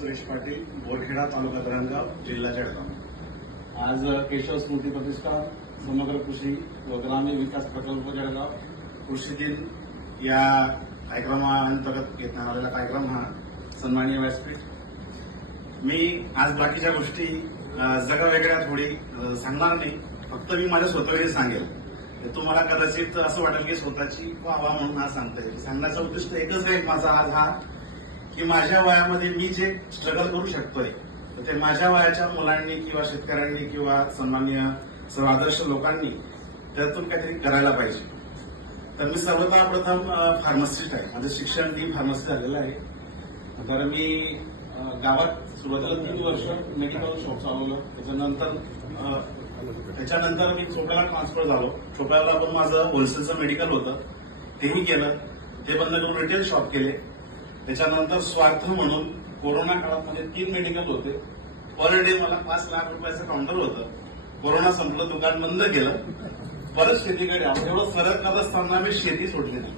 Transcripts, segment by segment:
सुरेश पाटील, बोरखेडा, तालुका धरणगाव, जिल्हा जळगाव। आज केशव स्मृती प्रतिष्ठान, समग्र कृषी व ग्रामीण विकास प्रकल्प जळगाव, कृषी दिन या कार्यक्रमाअंतर्गत घेण्यात आलेला कार्यक्रम हा सन्माननीय व्यासपीठ। मी आज बाकीच्या गोष्टी जगावेगळ्या थोडी सांगणार नाही, फक्त मी माझ्या स्वतःकडे सांगेल। तुम्हाला कदाचित असं वाटेल की स्वतःची वाहवा म्हणून हा सांगता येईल। सांगण्याचं उद्दिष्ट एकच आहे माझा आज हा, की माझ्या वयामध्ये मी जे स्ट्रगल करू शकतोय ते माझ्या वयाच्या मुलांनी किंवा शेतकऱ्यांनी किंवा सन्माननीय सर्व आदर्श लोकांनी त्यातून काहीतरी करायला पाहिजे। तर मी सर्वप्रथम फार्मसिस्ट आहे, माझं शिक्षण डी फार्मसी झालेलं आहे। तर मी गावात सुरुवातीला 3 वर्ष मेडिकल शॉप चालवलं। त्याच्यानंतर मी चोपड्याला ट्रान्सफर झालो। चोपड्याला पण माझं होलसेलचं मेडिकल होतं, तेही केलं। ते बंद करून रिटेल शॉप केले। त्याच्यानंतर स्वार्थ म्हणून कोरोना काळात माझे 3 मेडिकल होते। पर डे मला 5 लाख रुपयाचं काउंटर होतं। कोरोना संपलं, दुकान बंद केलं, परत शेतीकडे आलो। एवढं सरळ करत असताना मी शेती सोडली नाही।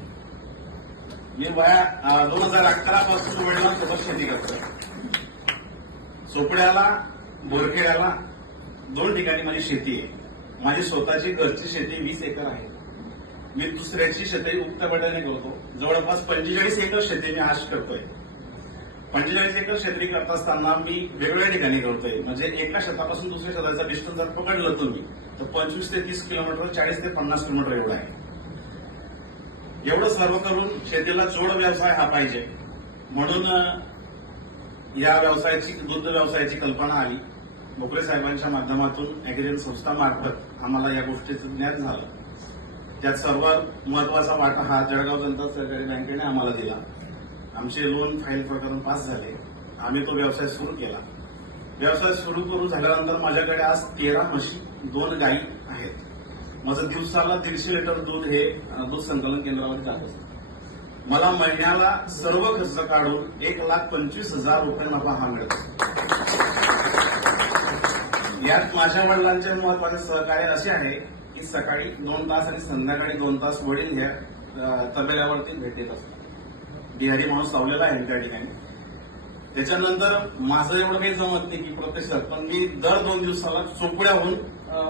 मी 2011 पासून वडिलांसोबत शेती करतो। चोपड्याला, बोरखेड्याला 2 ठिकाणी माझी शेती आहे। माझी स्वतःची घरची शेती 20 एकर आहे। मी दुसऱ्याची शेती उक्तपट्याने करतो। जवळपास 45 एकर शेती मी आज करतोय। 45 एकर शेती करत असताना मी वेगवेगळ्या ठिकाणी करतोय। म्हणजे एका शेतापासून दुसऱ्या शेताचा डिस्टन्स जर पकडलं तुम्ही तर 25 ते 30 किलोमीटर, 40 ते 50 किलोमीटर एवढा आहे। एवढं सर्व करून शेतीला जोड व्यवसाय हा पाहिजे म्हणून या व्यवसायाची, दुग्ध व्यवसायाची कल्पना आली। बोकरे साहेबांच्या माध्यमातून ऍग्रीजन संस्थामार्फत आम्हाला या गोष्टीचं ज्ञान झालं। त्यात सर्वात महत्वाचा वाटा हा जळगाव जनता सहकारी बँकेने आम्हाला दिला। आमचे लोन फाईल प्रकरण पास झाले। आम्ही तो व्यवसाय सुरू केला। व्यवसाय सुरू करून झाल्यानंतर माझ्याकडे आज 13 म्हशी, 2 गायी आहेत। माझं दिवसाला 150 लिटर दूध हे दूध संकलन केंद्रामध्ये जात असतं। मला महिन्याला सर्व खर्च काढून 1,25,000 रुपये नफा हा मिळतो। यात माझ्या वडिलांचे महत्वाचे सहकार्य असे आहे की सकाळी 2 तास आणि संध्याकाळी 2 तास वडील ह्या तबेल्यावरती भेट देत असतात। बिहारी माणूस लावलेला आहे त्या ठिकाणी। त्याच्यानंतर माझं एवढं काही जमत नाही की प्रत्यक्षात, पण मी दर 2 दिवसाला चोपड्याहून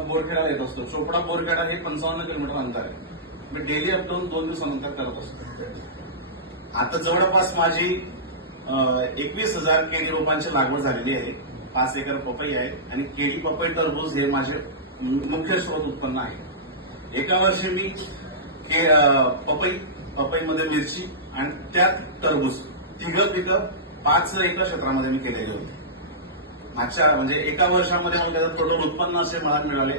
बोरखेडा येत असतो। चोपडा बोरखेडा हे 55 किलोमीटर अंतर आहे। मी डेली अपडाऊन 2 दिवसानंतर करत असतो। आता जवळपास माझी 21,000 केळी रोपांची लागवड झालेली आहे। 5 एकर पपई आहे आणि केळी, पपई, टरबूज हे माझे मुख्य स्रोत उत्पन्न आहे। एका वर्षी मी पपईमध्ये मिरची आणि त्यात टरबूज तिघं पिकं 5 एकर क्षेत्रामध्ये मी केलेले होते। मागच्या म्हणजे एका वर्षामध्ये मला त्याचं टोटल उत्पन्न असे मला मिळाले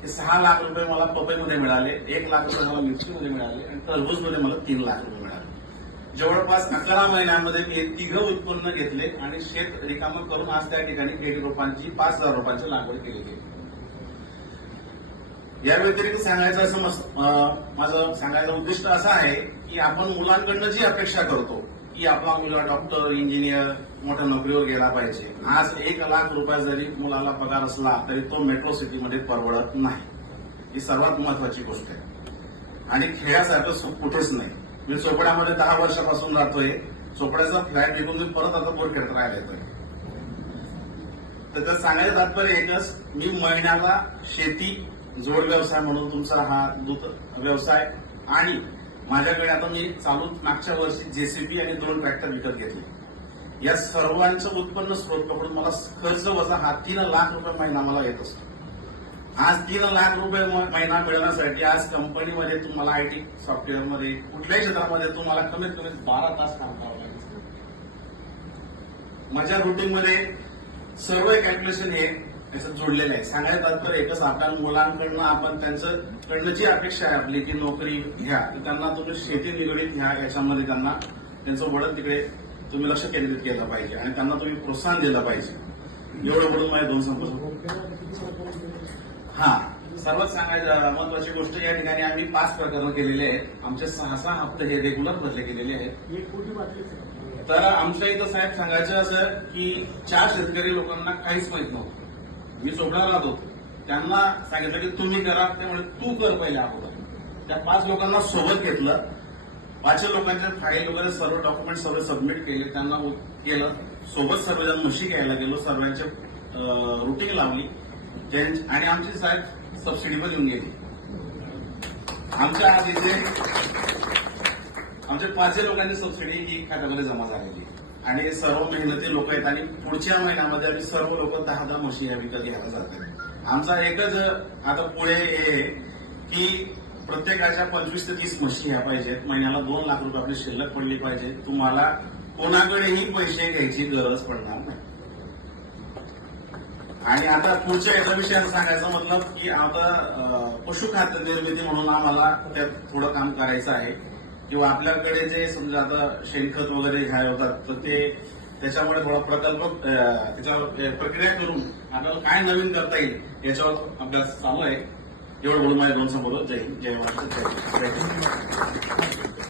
की 6 लाख रुपये मला पपईमध्ये मिळाले, 1 लाख रुपये मला मिरचीमध्ये मिळाले आणि टरबूजमध्ये मला 3 लाख रुपये मिळाले। जवळपास 11 महिन्यांमध्ये मी हे तिघं उत्पन्न घेतले आणि शेत रिकामं करून आज त्या ठिकाणी केळी रोपांची 5,000 रोपांची लागवड केली गेली। या व्यतिरिक्त माझं सांगायचं उद्दिष्ट असं आहे की आपण मुलांकडनं जी अपेक्षा करतो की आपला मुलगा डॉक्टर, इंजिनियर, मोठ्या नोकरीवर गेला पाहिजे। आज 1 लाख रुपये जरी मुलाला पगार असला तरी तो मेट्रो सिटीमध्ये परवडत नाही। ही सर्वात महत्वाची गोष्ट आहे आणि खेळासारखं सुख कुठेच नाही। मी चोपड्यामध्ये 10 वर्षापासून राहतोय। चोपड्याचा फ्लॅट विकून मी परत आता बोरखेड्यात राहायला येतोय। तर सांगायचं तात्पर्य एकच, मी महिन्याला शेती जोड व्यवसाय म्हणून तुमचा हा दूध व्यवसाय आणि माझ्याकडे आता मी मागच्या वर्षी जेसीबी आणि 2 ट्रॅक्टर विकत घेतले। या सर्वांचं उत्पन्न स्रोत पकडून मला खर्च वजा हा 3 लाख रुपये महिना मला येत असतो। आज 3 लाख रुपये महिना मिळवण्यासाठी आज कंपनीमध्ये तुम्हाला आयटी सॉफ्टवेअरमध्ये कुठल्याही क्षेत्रामध्ये तुम्हाला कमीत कमी 12 तास काम करावं लागेल। माझ्या रुटीनमध्ये सर्व कॅल्क्युलेशन हे त्याचं जोडलेलं आहे। सांगायचं तात्पर्य एकच, आपल्या मुलांकडनं आपण त्यांच्याकडनं जी अपेक्षा आहे आपली की नोकरी घ्या, त्यांना तुम्ही शेती निगडीत घ्या, याच्यामध्ये त्यांना त्यांचं वळण तिकडे तुम्ही लक्ष केंद्रित केलं पाहिजे आणि त्यांना तुम्ही प्रोत्साहन दिलं पाहिजे। एवढं बोलून माझे 2 संपर्क सर्वात सांगायचं महत्वाची गोष्ट, या ठिकाणी आम्ही 5 प्रकरणं केलेले आहेत। आमचे 6 हप्ते हे रेग्युलर भरले गेलेले आहेत। तर आमच्या इथं साहेब सांगायचं असं की 4 शेतकरी लोकांना काहीच माहित नव्हतं। मी चोपड्याला राहतो, त्यांना सांगितलं की तुम्ही करा, त्यामुळे तू कर पहिले अगोदर। त्या 5 लोकांना सोबत घेतलं, 5 लोकांचे फाईल वगैरे सर्व डॉक्युमेंट सर्व सबमिट केले, त्यांना केलं सोबत सर्वजण म्हशी घ्यायला गेलो, सर्वांच्या रुटीन लावली आणि आमची साहेब सबसिडी पण येऊन गेली. आमच्या आज इथे आमच्या 5 लोकांनी सबसिडी ही खात्यामध्ये जमा झालेली आणि सर्व मेहनती लोक आहेत आणि पुढच्या महिन्यामध्ये आम्ही सर्व लोक 10 म्हशी या विकत घ्यायला जातात. आमचा एकच आता पुढे हे की प्रत्येकाच्या 25 ते 30 म्हशी ह्या पाहिजेत. महिन्याला 2 लाख रुपये आपली शिल्लक पडली पाहिजे. तुम्हाला कोणाकडेही पैसे घ्यायची गरज पडणार नाही. आणि आता पुढच्या एका विषयाला सांगायचं मतलब की आता पशुखाद्य निर्मिती म्हणून आम्हाला त्यात थोडं काम करायचं आहे किंवा आपल्याकडे जे समजा आता शेणखत वगैरे घ्याय होतात तर ते त्याच्यामुळे थोडा प्रकल्प त्याच्यावर प्रक्रिया करून आपल्याला काय नवीन करता येईल याच्यावर अभ्यास चालू आहे. एवढं बोलून माझ्या 2 समोर जय हिंद, जय महाराष्ट्र, जय